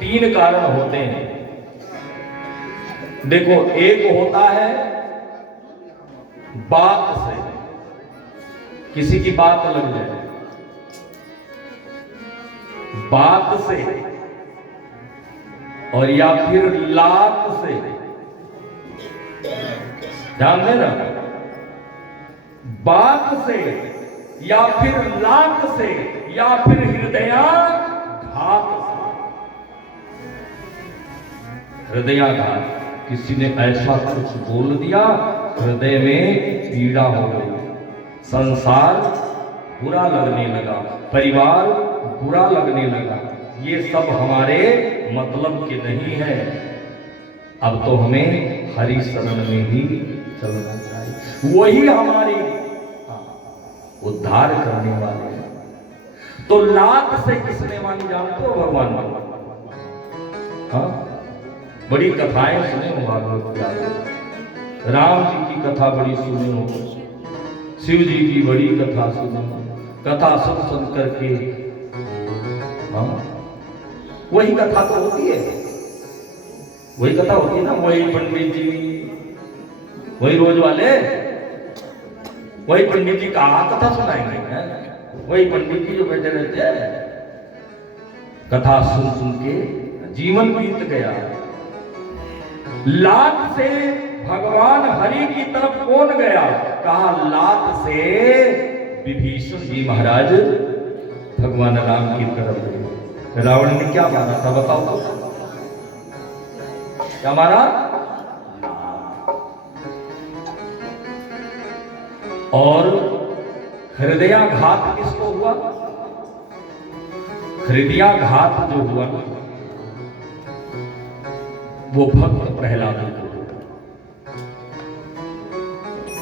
तीन कारण होते हैं। देखो, एक होता है बात से, किसी की बात लग जाए, बात से, और या फिर लात से। ध्यान देना, बात से या फिर लात से या फिर हृदयाघात से। हृदयाघात, किसी ने ऐसा कुछ बोल दिया, हृदय में पीड़ा हो गई, संसार बुरा लगने लगा, परिवार बुरा लगने लगा। ये सब हमारे मतलब के नहीं है। अब तो हमें हरि शरण में ही चलना चाहिए, वही हमारी उद्धार करने वाले हैं। तो लात से किसने मानी जानते हो? भगवान ने। हाँ, बड़ी कथाएं सुने हो भागवत की, राम जी की कथा बड़ी सुने हो, शिव जी की बड़ी कथा सुने, कथा सुन करके। हाँ, वही कथा तो होती है, वही कथा होती है ना। वही पंडित जी, वही रोज वाले, वही पंडित जी का कथा सुनाएंगे, वही पंडित जी जो बैठे रहते हैं, कथा सुन सुन के जीवन बीत गया। लात से भगवान हरि की तरफ कौन गया? कहा लात से विभीषण जी महाराज भगवान राम की तरफ गए। रावण ने क्या माना था बताओ तो? क्या मारा? और हृदयाघात किसको हुआ? हृदयाघात जो हुआ वो भक्त प्रहलाद को।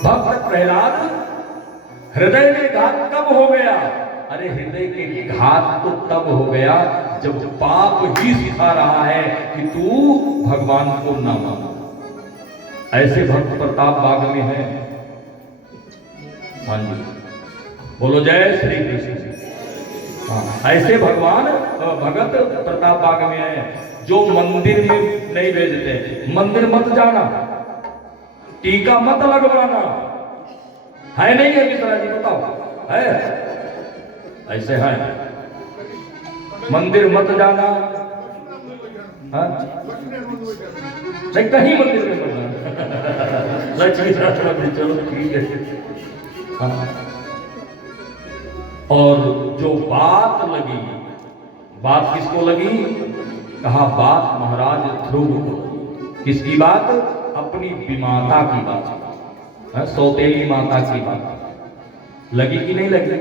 भक्त प्रहलाद, हृदय में घात कब हो गया? अरे हृदय के घात तो तब हो गया जब पाप ही सिखा रहा है कि तू भगवान को ना मानो। ऐसे भक्त प्रताप बाग में है। हाँ जी, बोलो जय श्री कृष्ण। हाँ, ऐसे भगवान भगत प्रताप बाग में है जो मंदिर में नहीं भेजते। मंदिर मत जाना, टीका मत लगवाना, है नहीं है मिश्रा जी? बताओ, है? ऐसे है, मंदिर मत जाना। हाँ? नहीं, कहीं मंदिर में मत जाना। लक्ष्मी मंदिर, चलो ठीक है। हाँ। और जो बात लगी, बात किसको लगी? कहा बात महाराज ध्रुव को। किसकी बात? अपनी विमाता की बात, सौतेली माता की बात लगी कि नहीं लगी?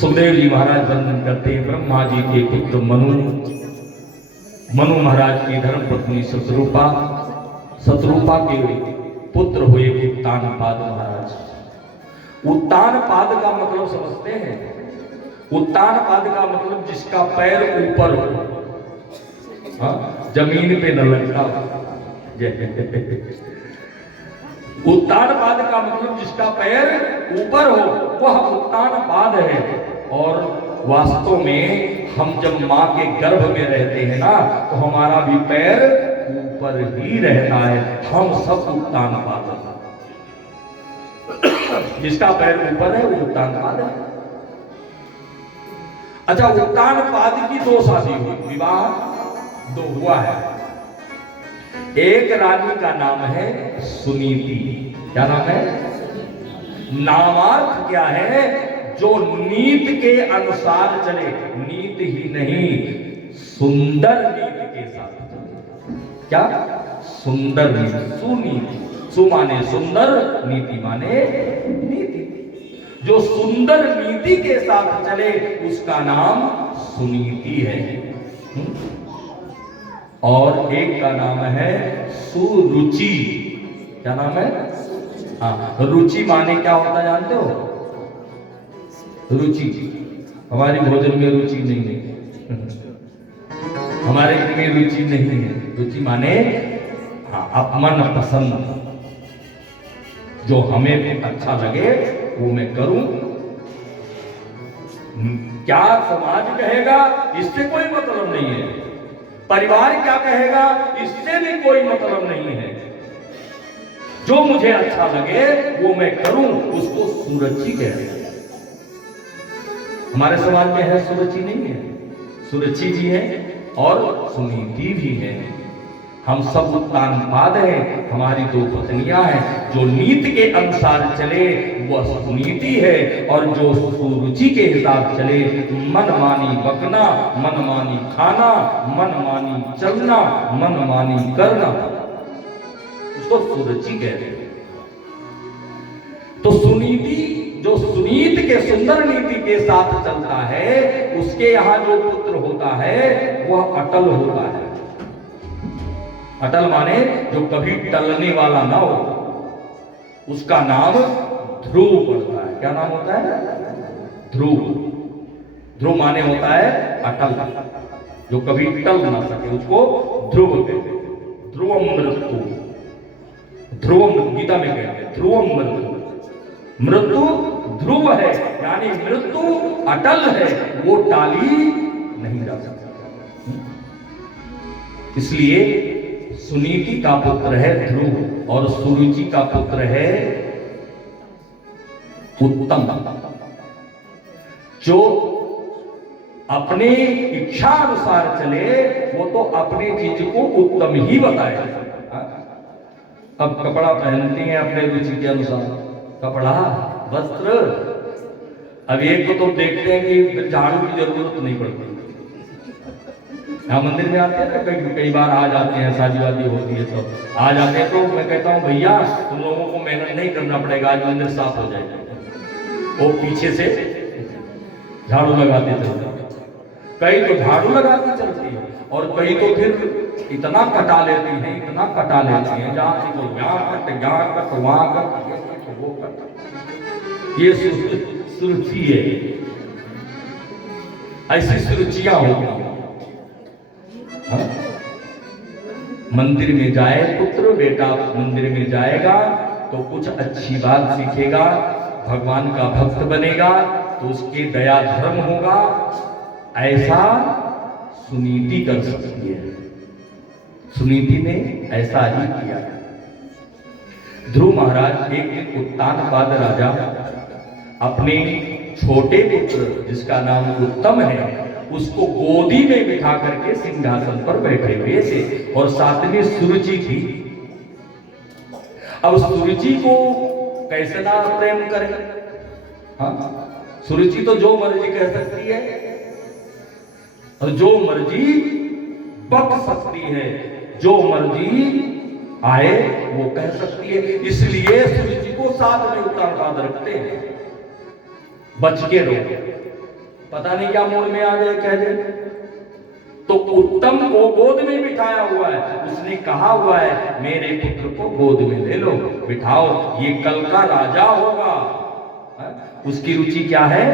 सुखदेव जी महाराज वर्णन करते हैं, ब्रह्मा जी के पुत्र मनु महाराज की धर्मपत्नी शतरूपा, शतरूपा के पुत्र हुए उत्तानपाद महाराज। उत्तानपाद का मतलब समझते हैं? उत्तानपाद का मतलब जिसका पैर ऊपर हो, हाँ, जमीन पे न लगता। उत्तानपाद का मतलब जिसका पैर ऊपर हो, वह उत्तानपाद है। और वास्तव में हम जब माँ के गर्भ में रहते हैं ना, तो हमारा भी पैर ऊपर ही रहता है। हम सब उत्तानपाद हैं। जिसका पैर ऊपर है वो उत्तानपाद है। अच्छा, उत्तानपाद की दो शादी हुई, विवाह दो हुआ है। एक रानी का नाम है सुनीति। क्या नाम है? नामार्थ क्या है? जो नीत के अनुसार चले, नीत ही नहीं सुंदर नीति के साथ चले। क्या? सुंदर नीति, सुनीति। सु माने सुंदर, नीति माने नीति। जो सुंदर नीति के साथ चले उसका नाम सुनीति है। और एक का नाम है सुरुचि। क्या नाम है? हाँ, रुचि माने क्या होता जानते हो? रुचि, हमारी भोजन में रुचि नहीं है, हमारे में रुचि नहीं है। रुचि माने हाँ, मन पसंद, जो हमें अच्छा लगे वो मैं करूं। क्या समाज कहेगा इससे कोई मतलब नहीं है, परिवार क्या कहेगा इससे भी कोई मतलब नहीं है। जो मुझे अच्छा लगे वो मैं करूं, उसको सुरुचि कहते हैं। हमारे समाज में है सुरुचि नहीं है, सुरुचि भी है और सुनीति भी है। हम सब उत्तानपाद हैं, हमारी दो पत्नियां हैं। जो नीति के अनुसार चले वह सुनीति है, और जो सुरुचि के हिसाब चले, मनमानी बकना, मनमानी खाना, मनमानी चलना, मनमानी करना, उसको सुरुचि कहते हैं। तो सुनीति, जो सुनीत के सुंदर नीति के साथ चलता है, उसके यहां जो पुत्र होता है वह अटल होता है। अटल माने जो कभी टलने वाला ना हो, उसका नाम ध्रुव पड़ता है। क्या नाम होता है? ध्रुव। ध्रुव माने होता है अटल, जो कभी टल ना सके, उसको ध्रुव कहते हैं। ध्रुवम मृत्यु, ध्रुवम गीता में कहते हैं ध्रुवम मृत्यु। मृत्यु ध्रुव है, यानी मृत्यु अटल है, वो टाली नहीं जा सकती। इसलिए सुनीति का पुत्र है ध्रुव और सुरुचि का पुत्र है उत्तम। जो अपने इच्छा अनुसार चले वो तो अपनी चीज को उत्तम ही बताए। अब कपड़ा पहनती हैं अपने रुचि के अनुसार, कपड़ा वस्त्र। अब एक को तो देखते हैं कि झाड़ू की जरूरत नहीं पड़ती। यहाँ मंदिर में आते हैं ना, कई बार आ जाते हैं, शादी वादी होती है तो आ जाते हैं, तो मैं कहता हूँ भैया तुम लोगों को मेहनत नहीं करना पड़ेगा, आज मंदिर साफ हो जाएगा। वो पीछे से झाड़ू लगाते चलते, कई तो झाड़ू लगाती चलती है और कई तो फिर इतना कटा लेती हैं, इतना कटा लेती हैं, जहाँ से वो यहाँ कट वहाँ कट वो कट। ये सुरुचि है, ऐसी सुरुचियां होती हैं। मंदिर में जाए पुत्र, बेटा मंदिर में जाएगा तो कुछ अच्छी बात सीखेगा, भगवान का भक्त बनेगा, तो उसके दया धर्म होगा। ऐसा सुनीति कर सकती है। सुनीति ने ऐसा ही किया। ध्रुव महाराज एक दिन उत्तानपाद राजा अपने छोटे पुत्र जिसका नाम उत्तम है उसको गोदी में बिठा करके सिंहासन पर बैठे हुए थे, और साथ में सुरुचि थी। अब सुरुचि को कैसे ना प्रेम करें? हाँ, सुरुचि तो जो मर्जी कह सकती है और जो मर्जी बक सकती है, जो मर्जी आए वो कह सकती है। इसलिए सुरुचि को साथ में उत्तानपाद रखते हैं। बच के रहो, पता नहीं क्या मूड में आ जाए कह दे। तो उत्तम को गोद में बिठाया हुआ है, उसने कहा हुआ है मेरे पुत्र को गोद में ले लो, बिठाओ, ये कल का राजा होगा। उसकी रुचि क्या है?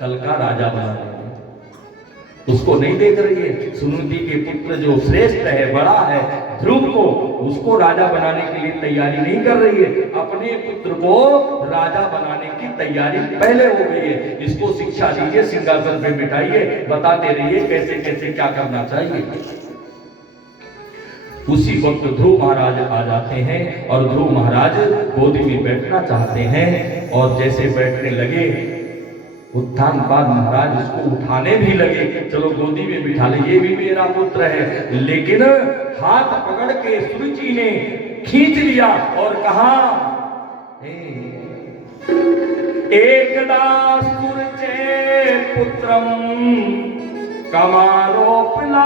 कल का राजा बनाना। उसको नहीं देख रही है सुनीति के पुत्र जो श्रेष्ठ है, बड़ा है, ध्रुव को, उसको राजा बनाने के लिए तैयारी नहीं कर रही है। अपने पुत्र को राजा बनाने की तैयारी पहले हो गई है। इसको शिक्षा दीजिए, सिंहासन पे बिठाइए, बताते रहिए कैसे कैसे क्या करना चाहिए। उसी वक्त ध्रुव महाराज आ जाते हैं और ध्रुव महाराज गोदी में बैठना चाहते हैं, और जैसे बैठने लगे उत्तानपाद महाराज उसको उठाने भी लगे, चलो गोदी में बिठा ले, ये भी मेरा पुत्र है। लेकिन हाथ पकड़ के सुरुचि ने खींच लिया और कहा एकदा सुरुचे पुत्रम कमारोपलालयम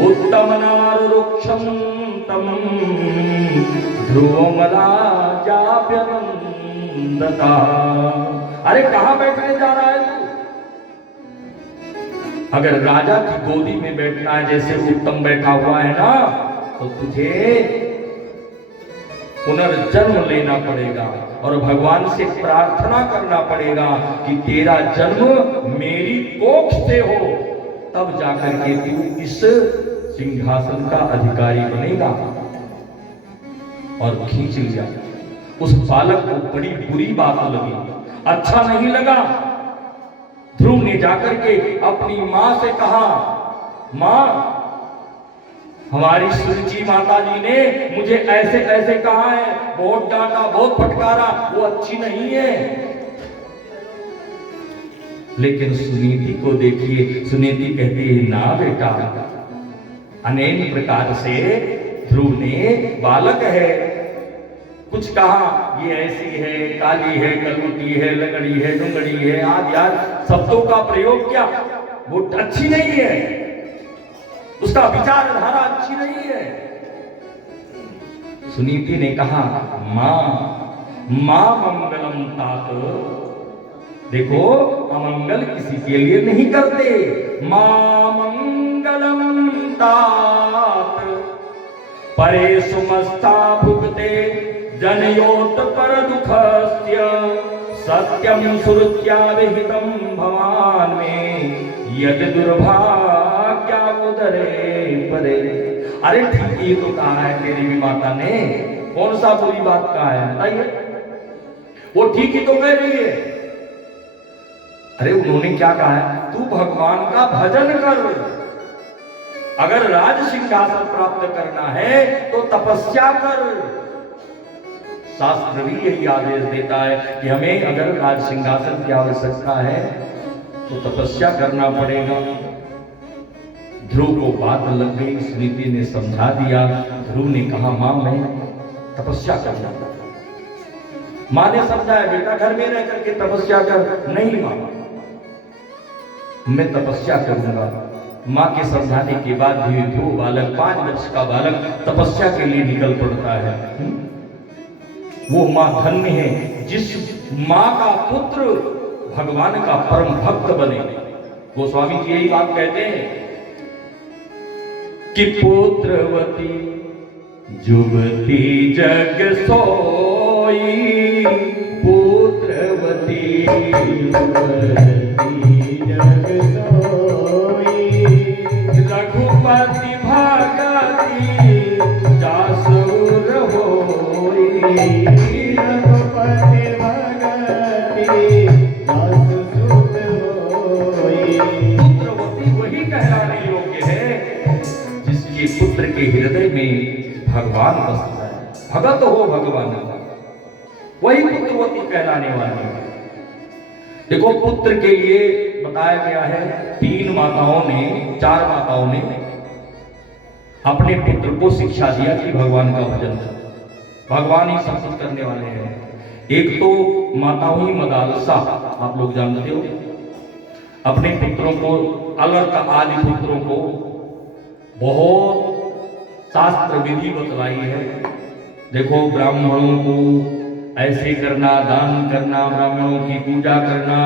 उत्तमनारुक्षम तम ध्रुवम राजाभ्यनंदता। अरे कहां बैठने जा रहा है तू? अगर राजा की गोदी में बैठना है जैसे उत्तम बैठा हुआ है ना, तो तुझे पुनर्जन्म लेना पड़ेगा और भगवान से प्रार्थना करना पड़ेगा कि तेरा जन्म मेरी कोख से हो, तब जाकर के तू इस सिंहासन का अधिकारी बनेगा। और खींच लिया। उस बालक को बड़ी बुरी बात लगी, अच्छा नहीं लगा। ध्रुव ने जाकर के अपनी मां से कहा, मां, हमारी सुरुचि माता जी ने मुझे ऐसे ऐसे कहा है, बहुत डांटा, बहुत फटकारा, वो अच्छी नहीं है। लेकिन सुनीति को देखिए, सुनीति कहती है, ना बेटा, अनेक प्रकार से ध्रुव ने बालक है, कुछ कहा ये ऐसी है, काली है, कलूटी है, लगड़ी है, डुंगड़ी है, आदि आदि शब्दों का प्रयोग किया, वो अच्छी नहीं है, उसका विचारधारा अच्छी नहीं है। सुनीति ने कहा, मां मंगलम तात, देखो अमंगल किसी के लिए नहीं करते, मां मंगलम तात परे सुमस्ता भुगते जनयोत पर दुखस्य सत्यम सुरुच्या विहितम भवान में यद दुर्भाग्या उदरे परे। अरे ठीक ही तो कहा है तेरी भी माता ने, कौन सा बुरी बात कहा है बताइए, वो ठीक ही तो कह रही है। अरे उन्होंने क्या कहा है, तू भगवान का भजन कर, अगर राज सिंहासन प्राप्त करना है तो तपस्या कर। शास्त्र भी यही आदेश देता है कि हमें अगर राज सिंहासन की आवश्यकता है तो तपस्या करना पड़ेगा। ध्रुव को बात लग गई, सुनीति ने समझा दिया। ध्रुव ने कहा, मां मैं तपस्या करना। मां ने समझाया, बेटा घर में रह करके तपस्या कर। नहीं मां, मैं तपस्या करूंगा। मां के समझाने के बाद भी ध्रुव बालक, 5 वर्ष का बालक तपस्या के लिए निकल पड़ता है। वो मां धन्य है जिस मां का पुत्र भगवान का परम भक्त बने। गोस्वामी जी यही बात कहते हैं कि पुत्रवती जुगती जग सोई, पुत्रवती जग सोई, रघुपति भगति जासुर होई, रघुपति भगति जासुर होई। पुत्रवती वही कहलाने योग्य है जिसके पुत्र के हृदय में भगवान बसता है, भगत हो भगवान, वही पुत्रवती कहलाने वाली है। देखो पुत्र के लिए बताया गया है, 4 माताओं ने अपने पुत्र को शिक्षा दिया कि भगवान का भजन करो, भगवान ही सब कुछ करने वाले हैं। एक तो माताओं मदालसा, आप लोग जानते हो, अपने पुत्रों को, अलग का आदि पुत्रों को बहुत शास्त्र विधि बतलाई है। देखो ब्राह्मणों को ऐसे करना, दान करना, ब्राह्मणों की पूजा करना,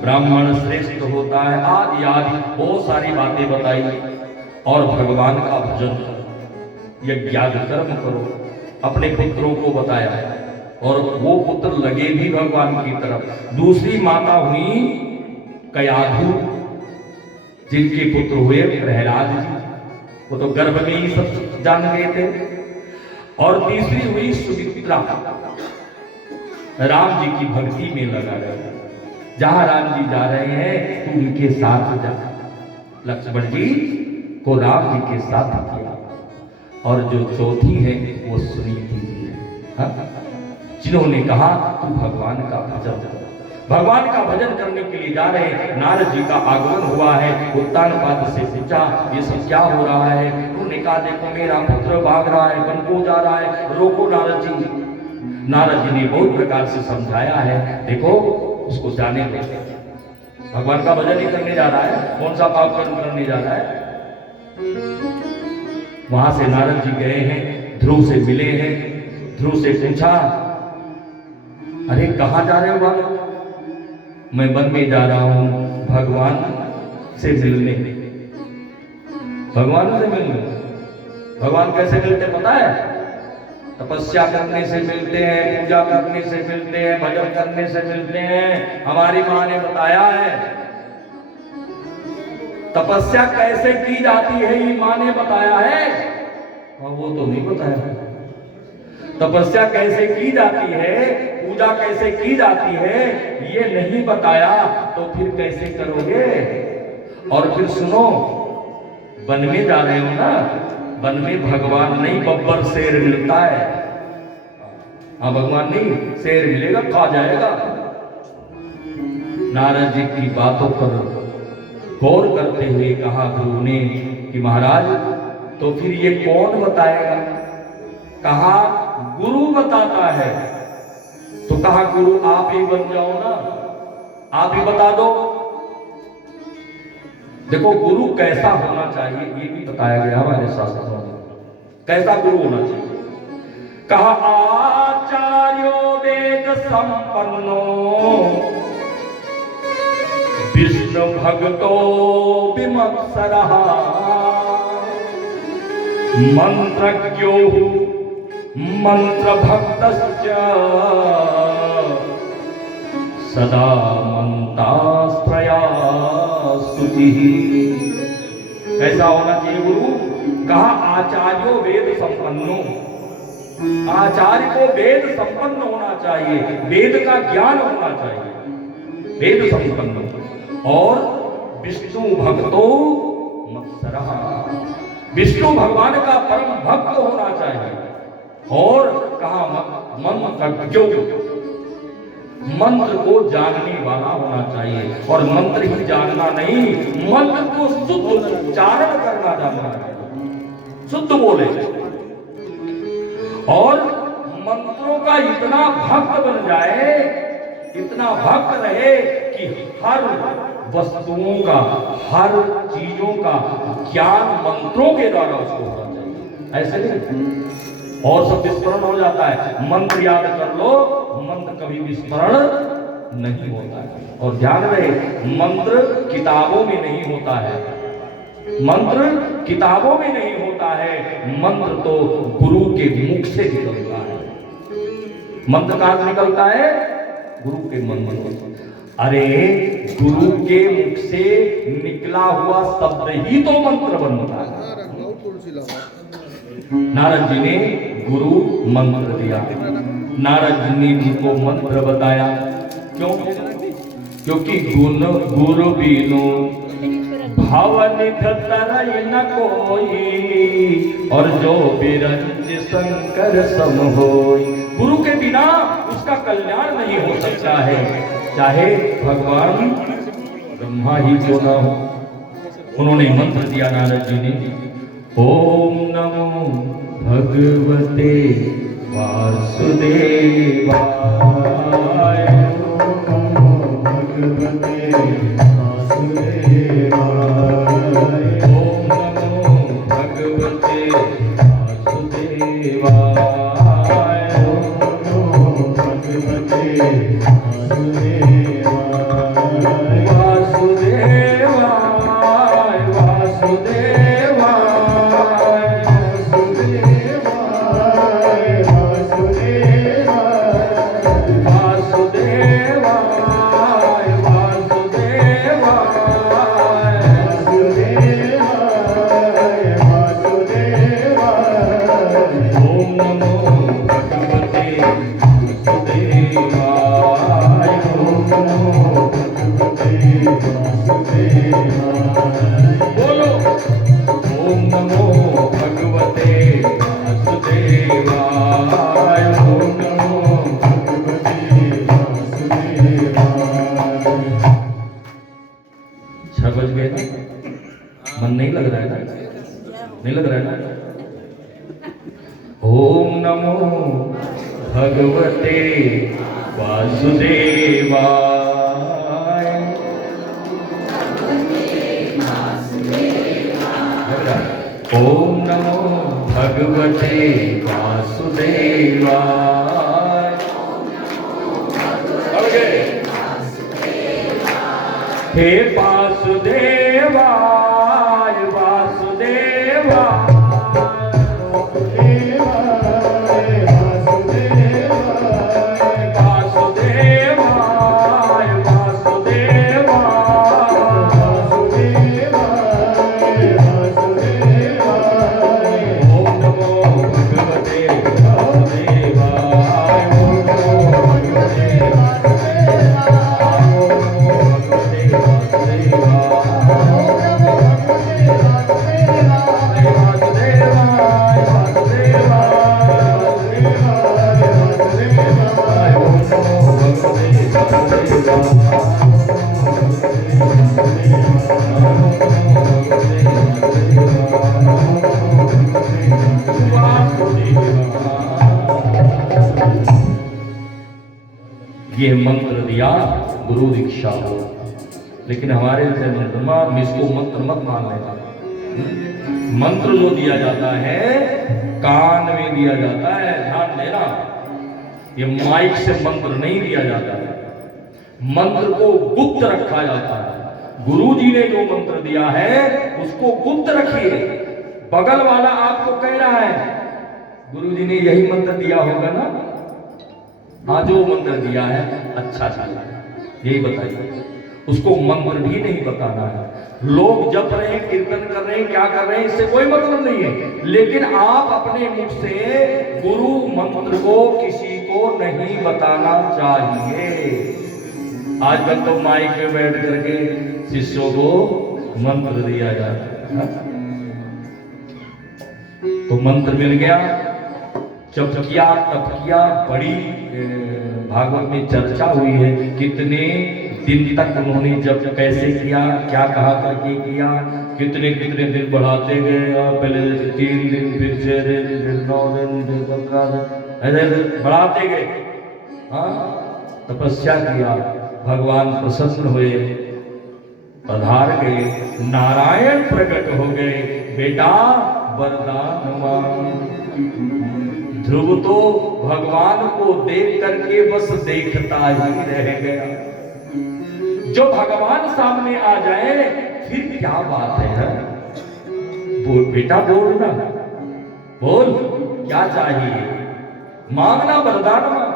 ब्राह्मण श्रेष्ठ होता है, आदि आदि बहुत सारी बातें बताई। और भगवान का भजन करो, यज्ञ कर्म करो, अपने पुत्रों को बताया। और वो पुत्र लगे भी भगवान की तरफ। दूसरी माता हुई कयाधु, जिनके पुत्र हुए प्रहलाद जी, वो तो गर्भ में ही सब जान गए थे। और तीसरी हुई सुमित्रा, राम जी की भक्ति में लगा रहे, जहां राम जी जा रहे हैं तू उनके साथ जा। लक्ष्मण जी को राम जी के साथ किया। और जो चौथी है वो सुनीति जी है, जिन्होंने कहा तू भगवान का भजन कर। भगवान का भजन करने के लिए जा रहे हैं। नारद जी का आगमन हुआ है। उत्तानपाद से पूछा ये सब क्या हो रहा है। उन्होंने कहा देखो मेरा पुत्र भाग रहा है, वन को जा रहा है, रोको नारद जी। नारद जी ने बहुत प्रकार से समझाया है, देखो उसको जाने दो, भगवान का भजन ही करने जा रहा है, कौन सा पाप कर्म करने जा रहा है। वहां से नारद जी गए हैं, ध्रुव से मिले हैं। ध्रुव से पूछा अरे कहाँ जा रहे हो बालक। मैं वन में जा रहा हूं भगवान से मिलने। भगवान से मिलने, भगवान कैसे मिलते पता है? तपस्या करने से मिलते हैं, पूजा करने से मिलते हैं, भजन करने से मिलते हैं। हमारी मां ने बताया है तपस्या कैसे की जाती है, ये मां ने बताया है। और वो तो नहीं बताया तपस्या कैसे की जाती है। पूजा कैसे की जाती है ये नहीं बताया तो फिर कैसे करोगे? और फिर सुनो, वन में जा रहे हो ना, वन में भगवान नहीं बब्बर शेर मिलता है। हाँ, भगवान नहीं, शेर मिलेगा, खा जाएगा। नारद जी की बातों पर गौर करते हुए कहा गुरु ने कि महाराज तो फिर ये कौन बताएगा? कहा गुरु बताता है। तो कहा गुरु आप ही बन जाओ ना, आप ही बता दो। देखो गुरु कैसा होना चाहिए ये भी बताया गया हमारे शास्त्रों में, कैसा गुरु होना चाहिए। कहा आचार्यो वेद संपन्नो विष्णु भक्तो विमत्सरः मंत्रज्ञो मंत्र भक्तश्च सदा मंतास्त्रया स्तुतिः। कैसा होना चाहिए गुरु? कहा आचार्यो वेद संपन्नो, आचार्य को वेद संपन्न होना चाहिए, वेद का ज्ञान होना चाहिए, वेद संपन्न। और विष्णु भक्तो मत्सरः, विष्णु भगवान का परम भक्त होना चाहिए। और कहा मंत्रज्ञो, मंत्र को जानने वाला होना चाहिए। और मंत्र ही जानना नहीं, मंत्र को शुद्ध उच्चारण करना जानना चाहिए, शुद्ध बोले। और मंत्रों का इतना भक्त बन जाए, इतना भक्त रहे कि हर वस्तुओं का, हर चीजों का ज्ञान मंत्रों के द्वारा उसको होना चाहिए। ऐसे नहीं और सब विस्मरण हो जाता है। मंत्र याद कर लो, मंत्र कभी विस्मरण नहीं होता है। और ध्यान रहे, मंत्र किताबों में नहीं होता है, मंत्र किताबों में नहीं होता है, मंत्र तो गुरु के मुख से निकलता है। मंत्र कहां से निकलता है? गुरु के मन में। अरे गुरु के मुख से निकला हुआ शब्द ही तो मंत्र बनता है। नारद जी ने गुरु मंत्र दिया, नारद जी ने जिनको मंत्र बताया। क्यों? क्योंकि गुरु बिनु भवन तरय न कोई, और जो बिरंज शंकर सम होई। गुरु के बिना उसका कल्याण नहीं हो सकता है, चाहे भगवान ब्रह्मा ही क्यों ना हो। उन्होंने मंत्र दिया नारद जी ने, ओम नमो भगवते वासुदेवाय, ओम नमो भगवते वासुदेवाय, ओम नमो भगवते वासुदेवाय, ओम नमो भगवते वासुदेवाय, वासुदेवाय वासुदेवाय बोलो ओम नमो भगवते वासुदेवाय, ओम नमो भगवते वासुदेवाय। 6 बज गए ना? मन नहीं लग रहा है ना? नहीं लग रहा है ना? ओम नमो भगवते वासुदेवाय, ओम नमो भगवते वासुदेवाय। हे वासुदेवाय वासुदेवाय, ये मंत्र दिया गुरु दीक्षा हो, लेकिन हमारे दिमाग में इसको मंत्र मत मान लेना। मंत्र जो दिया जाता है कान में दिया जाता है, ध्यान देना। ये माइक से मंत्र नहीं दिया जाता है, मंत्र को गुप्त रखा जाता है। गुरु जी ने जो मंत्र दिया है उसको गुप्त रखिए। बगल वाला आपको कह रहा है गुरु जी ने यही मंत्र दिया होगा ना, हाँ जो मंत्र दिया है अच्छा चला, यही बताइए। उसको मंत्र भी नहीं बताना है। लोग जप रहे हैं, कीर्तन कर रहे हैं, क्या कर रहे हैं, इससे कोई मतलब नहीं है, लेकिन आप अपने मुख से गुरु मंत्र को किसी को नहीं बताना चाहिए। आजकल तो माइक में बैठ करके शिष्यों को मंत्र दिया जाता है। तो मंत्र मिल गया, जप किया, तप किया, बड़ी भागवत में चर्चा हुई है कितने दिन तक उन्होंने जब कैसे किया, क्या कहा करके किया, कितने कितने दिन बढ़ाते गए, और पहले 3 दिन, फिर 6 दिन, फिर 9 दिन, फिर 15 दिन, ऐसे बढ़ाते गए। हाँ, तपस्या किया, भगवान प्रसन्न हुए, पधार गए, नारायण प्रकट हो गए, बेटा वरदान मांग। ध्रुव तो भगवान को देख करके बस देखता ही रह गया। जो भगवान सामने आ जाए फिर क्या बात है? बोल बेटा, बोल ना, बोल क्या चाहिए, मांगना, वरदान मांग।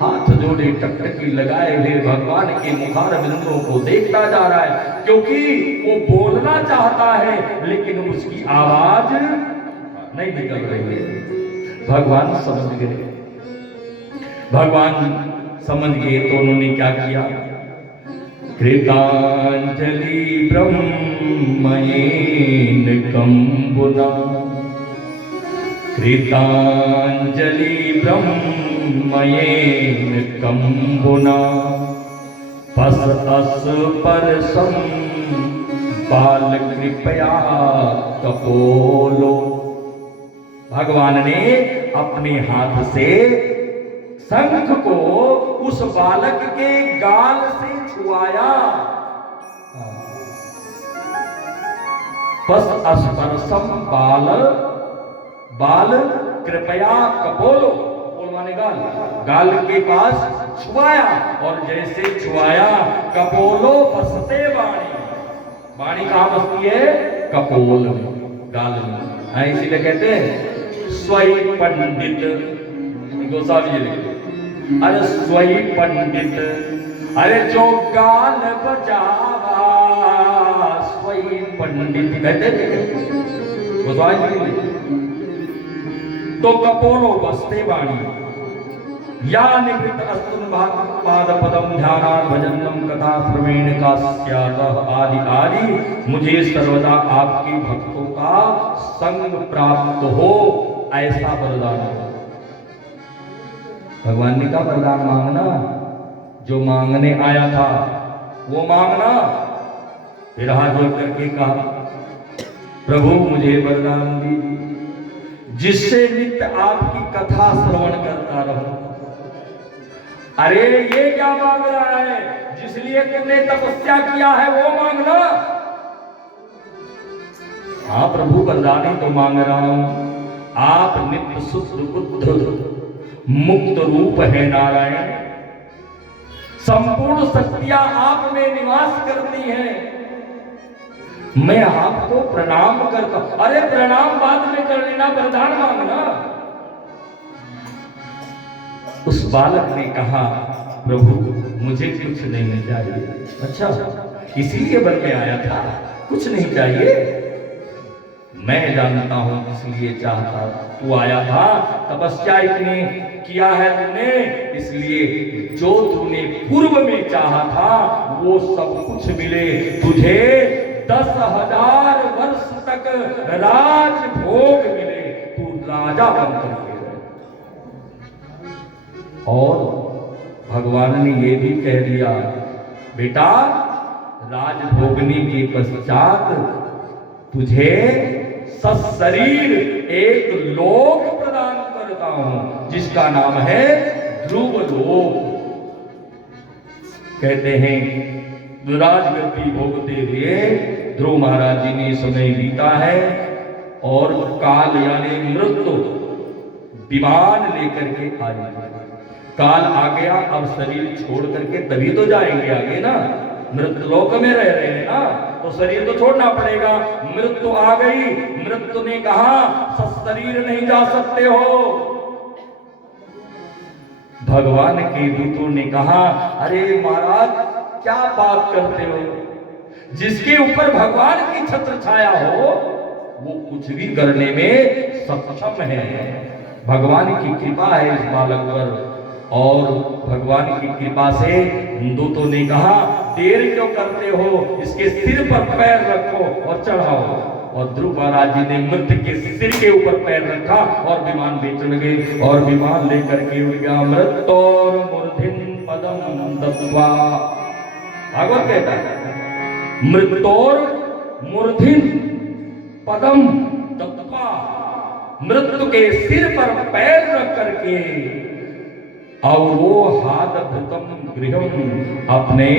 हाथ जोड़े टकटकी लगाए हुए भगवान के मुखार बिंदुओं को देखता जा रहा है, क्योंकि वो बोलना चाहता है लेकिन उसकी आवाज नहीं निकल रही है। भगवान समझ गए, भगवान समझ गए तो उन्होंने क्या किया? कृतांजलि ब्रह्मयेन कंबुना, कृतांजलि ब्रह्मयेन कंबुना, पसतस परसम बाल कृपया कपोलो। भगवान ने अपने हाथ से शंख को उस बालक के गाल से छुआया। बस स्पर्शम बाल बाल कृपया कपोलो, बोल माने गाल, गाल के पास छुआया, और जैसे छुआया कपोलो बसते वाणी। वाणी कहां बसती है? कपोल में, गाल में। इसीलिए कहते हैं स्वयं पंडित, गोसावी जी लिखते, अरे स्वयं पंडित, अरे जो गाल बजावा स्वयं पंडित कहते थे गोसावी जी लिखते। तो कपोलो बसते वाणी, या निवृत्त अस्तुन पाद पदम ध्यानात् भजनम कथा श्रवेण कास्यातः आदि आदि, मुझे सर्वदा आपके भक्तों का संग प्राप्त हो, ऐसा वरदान हो। भगवान ने कहा वरदान मांगना, जो मांगने आया था वो मांगना। फिर हाथ जोड़ करके कहा प्रभु मुझे वरदान दीजिए जिससे नित्य आपकी कथा श्रवण करता रहूं। अरे ये क्या मांग रहा है? जिसलिए तुमने तपस्या किया है वो मांगना। हाँ प्रभु, वरदान ही तो मांग रहा हूं। आप नित्य शुद्ध बुद्ध मुक्त रूप है नारायण, संपूर्ण शक्तियां आप में निवास करती हैं, मैं आपको प्रणाम करता हूं। अरे प्रणाम बाद में कर लेना, वरदान मांगना। उस बालक ने कहा प्रभु मुझे कुछ नहीं चाहिए। अच्छा, इसीलिए वन में आया था, कुछ नहीं चाहिए? मैं जानता हूं इसलिए चाहता तू आया था, तपस्या इतनी किया है तूने, इसलिए जो तूने पूर्व में चाहा था वो सब कुछ मिले तुझे। 10,000 राज भोग मिले, तू राजा बन करके रहे। और भगवान ने ये भी कह दिया, बेटा राज भोगने के पश्चात तुझे सशरीर एक लोक प्रदान करता हूं, जिसका नाम है ध्रुव लोक। कहते हैं राजगद्दी भोगते हुए ध्रुव महाराज जी ने समय बीता है और काल यानी मृत्यु विमान लेकर के आ जाए। काल आ गया, अब शरीर छोड़ करके तभी तो जाएंगे आगे ना, मृत्यु लोक में रह रहे हैं ना, तो शरीर तो छोड़ना पड़ेगा। मृत्यु आ गई, मृत्यु ने कहा शरीर नहीं जा सकते हो। भगवान के दूतों ने कहा, अरे महाराज क्या बात करते हो, जिसके ऊपर भगवान की छत्र छाया हो वो कुछ भी करने में सक्षम है। भगवान की कृपा है इस बालक पर, और भगवान की कृपा से दूतों ने कहा, देर क्यों करते हो, इसके सिर पर पैर रखो और चढ़ाओ। और ध्रुव महाराज जी ने मृत के सिर के ऊपर पैर रखा और विमान में चढ़ गए, और विमान लेकर के उड़ गया। मृत्योर मूर्धिन पदम दत्वा, भागवत कहता है मृत्योर मूर्धिन पदम दत्वा, मृत्यु के सिर पर पैर रख करके और वो हाथ भूतम गृहम, अपने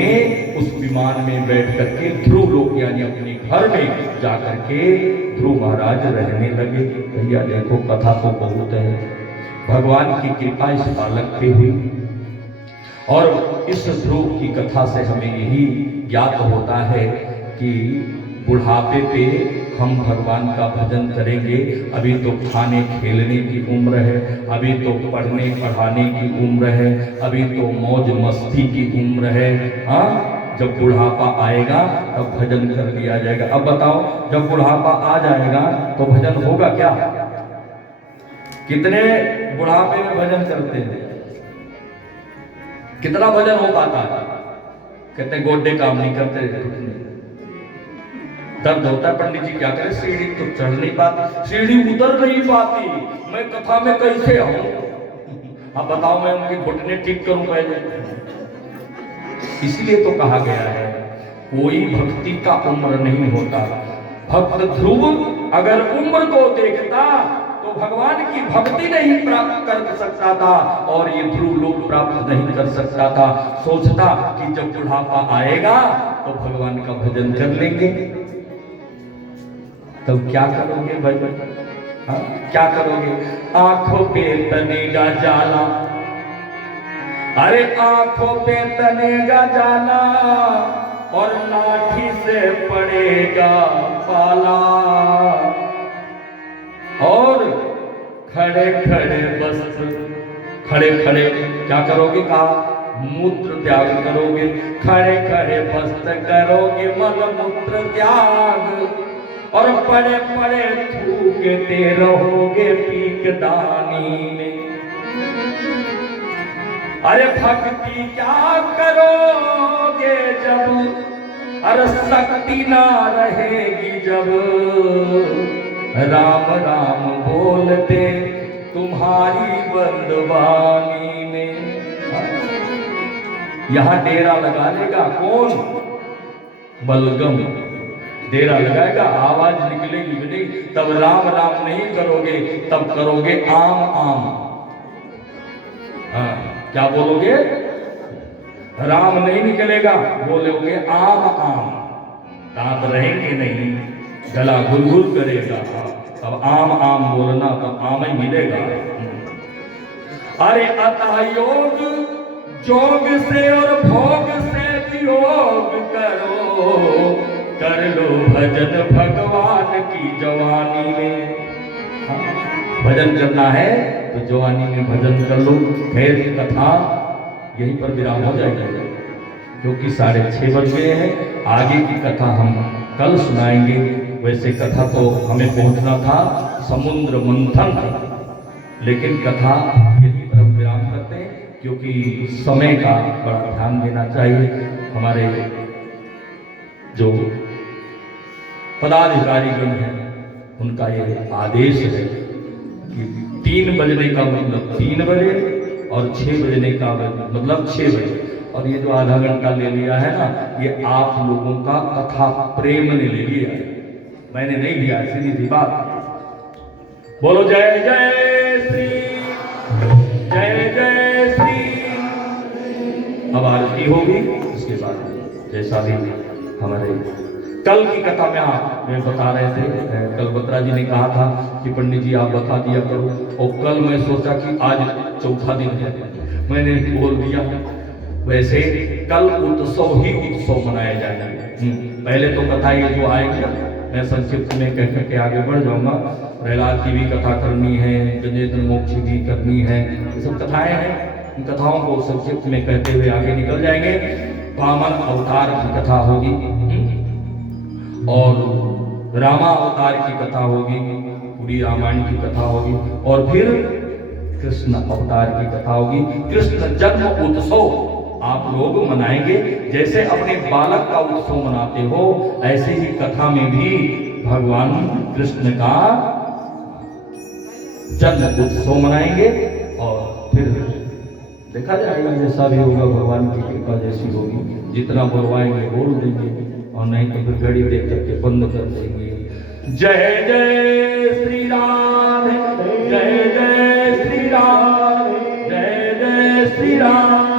उस विमान में बैठ करके ध्रुव लोक यानी अपने घर में जाकर के ध्रुव महाराज रहने लगे। भैया देखो कथा तो बहुत है, भगवान की कृपा इस बालक पे हुई, और इस ध्रुव की कथा से हमें यही ज्ञात होता है कि बुढ़ापे पे हम भगवान का भजन करेंगे। अभी तो खाने खेलने की उम्र है, अभी तो पढ़ने पढ़ाने की उम्र है, अभी तो मौज मस्ती की उम्र है। हाँ, जब बुढ़ापा आएगा तब भजन कर लिया जाएगा। अब बताओ, जब बुढ़ापा आ जाएगा तो भजन होगा क्या? कितने बुढ़ापे में भजन करते हैं? कितना भजन हो पाता है? कहते हैं गोड्डे काम नहीं करते, दर्द होता है। पंडित जी क्या करें, सीढ़ी तो चढ़ नहीं पाती, सीढ़ी उतर नहीं पाती, मैं कथा में कैसे आऊं? अब बताओ मैं उनके घुटने ठीक करूं पहले? इसलिए तो कहा गया है कोई भक्ति का उम्र नहीं होता। भक्त ध्रुव अगर उम्र को देखता तो भगवान की भक्ति नहीं प्राप्त कर सकता था, और ये ध्रुव लोक प्राप्त नहीं कर सकता था। सोचता कि जब बुढ़ापा आएगा तो भगवान का भजन कर लेंगे। तब क्या करोगे भाई? हाँ, क्या करोगे? आंखों पे तनेगा जाला, अरे आंखों पे तनेगा जाला, और लाठी से पड़ेगा पाला, और खड़े खड़े बस खड़े खड़े क्या करोगे? कहा मूत्र त्याग करोगे, खड़े खड़े वस्त्र करोगे मल मूत्र त्याग, और पड़े पड़े थूकते रहोगे पीकदानी में। अरे भक्ति क्या करोगे जब, अरे शक्ति ना रहेगी जब, राम राम बोलते तुम्हारी बंदवानी में। यहां डेरा लगा लेगा कौन? बलगम डेरा लगाएगा, आवाज निकलेगी भी नहीं, तब राम राम नहीं करोगे, तब करोगे आम आम। हाँ, क्या बोलोगे? राम नहीं निकलेगा, बोलोगे आम आम। दांत रहेंगे नहीं, गला गुलगुल करेगा, तब आम आम बोलना, तब आम ही मिलेगा। अरे अतः योग जोग से और भोग से वियोग करो, कर लो भजन भगवान की जवानी में। भजन करना है तो जवानी में भजन कर लो। फिर कथा यहीं पर विराम हो जाएगा, क्योंकि 6:30 बज गए हैं। आगे की कथा हम कल सुनाएंगे। वैसे कथा तो हमें पहुंचना था समुद्र मंथन, लेकिन कथा यहीं पर हम विराम करते हैं, क्योंकि समय का बड़ा ध्यान देना चाहिए। हमारे जो पदाधिकारी गण हैं उनका ये आदेश है कि 3 बजने का मतलब 3 बजे और 6 बजने का मतलब 6 बजे। और ये जो आधा घंटा ले लिया है ना, ये आप लोगों का कथा प्रेम ने ले लिया है, मैंने नहीं लिया, सीधी सी बात। बोलो जय जय श्री, जय जय श्री। अब आरती होगी, उसके बाद जैसा भी हमारे कल की कथा में आप मैं बता रहे थे, कल बत्रा जी ने कहा था कि पंडित जी आप बता दिया करो, और कल मैं सोचा कि आज चौथा दिन है, मैंने बोल दिया। वैसे कल उत्सव ही उत्सव मनाया जाएगा। पहले तो कथा ये जो आएगी मैं संक्षिप्त में कह करके आगे बढ़ जाऊंगा। प्रहलाद की भी कथा करनी है, गजेंद्र मोक्ष की करनी है, ये सब कथाएं हैं। इन कथाओं को संक्षिप्त में कहते हुए आगे निकल जाएंगे। वामन अवतार की कथा होगी और रामा अवतार की कथा होगी, पूरी रामायण की कथा होगी, और फिर कृष्ण अवतार की कथा होगी। कृष्ण जन्म उत्सव आप लोग मनाएंगे, जैसे अपने बालक का उत्सव मनाते हो ऐसे ही कथा में भी भगवान कृष्ण का जन्म उत्सव मनाएंगे। और फिर देखा जाएगा जैसा भी होगा, भगवान की कृपा जैसी होगी, जितना बोलवाएंगे बोल देंगे, और नहीं तो फिर घड़ी देख करके बंद कर देंगे। जय जय श्री राम, जय जय श्री राम, जय जय श्री राम।